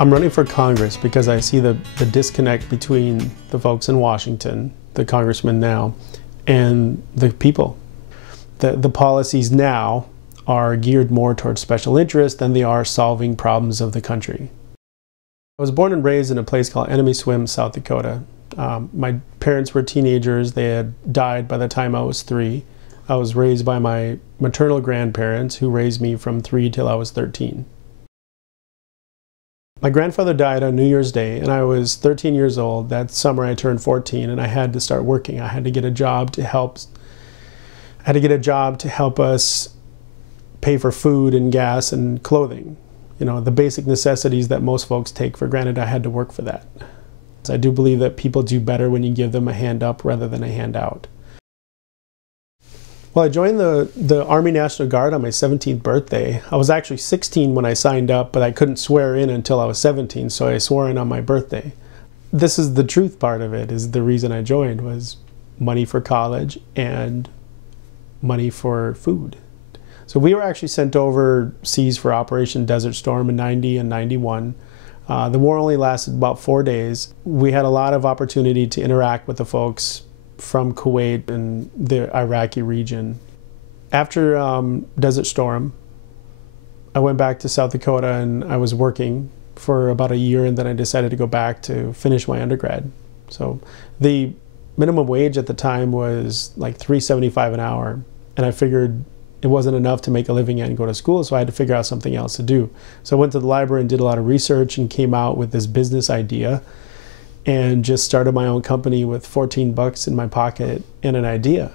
I'm running for Congress because I see the disconnect between the folks in Washington, the congressmen now, and the people. The policies now are geared more towards special interest than they are solving problems of the country. I was born and raised in a place called Enemy Swim, South Dakota. My parents were teenagers. They had died by the time I was 3. I was raised by my maternal grandparents who raised me from 3 till I was 13. My grandfather died on New Year's Day, and I was 13 years old. That summer I turned 14, and I had to start working. I had to get a job to help. I had to get a job to help us pay for food and gas and clothing. You know, the basic necessities that most folks take for granted. I had to work for that. I do believe that people do better when you give them a hand up rather than a hand out. Well, I joined the Army National Guard on my 17th birthday. I was actually 16 when I signed up, but I couldn't swear in until I was 17, so I swore in on my birthday. This is the truth part of it, is the reason I joined was money for college and money for food. So we were actually sent overseas for Operation Desert Storm in 90 and 91. The war only lasted about 4 days. We had a lot of opportunity to interact with the folks from Kuwait and the Iraqi region. After Desert Storm, I went back to South Dakota and I was working for about a year, and then I decided to go back to finish my undergrad. So the minimum wage at the time was like $3.75 an hour, and I figured it wasn't enough to make a living and go to school, so I had to figure out something else to do. So I went to the library and did a lot of research and came out with this business idea and just started my own company with 14 bucks in my pocket and an idea.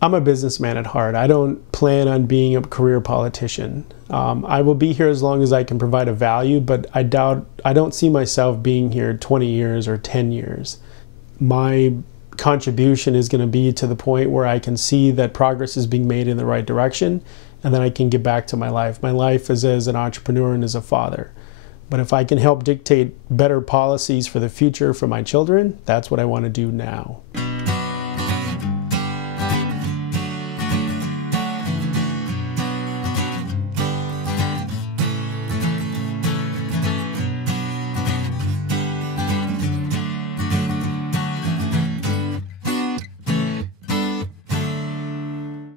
I'm a businessman at heart. I don't plan on being a career politician. I will be here as long as I can provide a value, but I don't see myself being here 20 years or 10 years. My contribution is going to be to the point where I can see that progress is being made in the right direction, and then I can get back to my life. My life is as an entrepreneur and as a father. But if I can help dictate better policies for the future for my children, that's what I want to do now.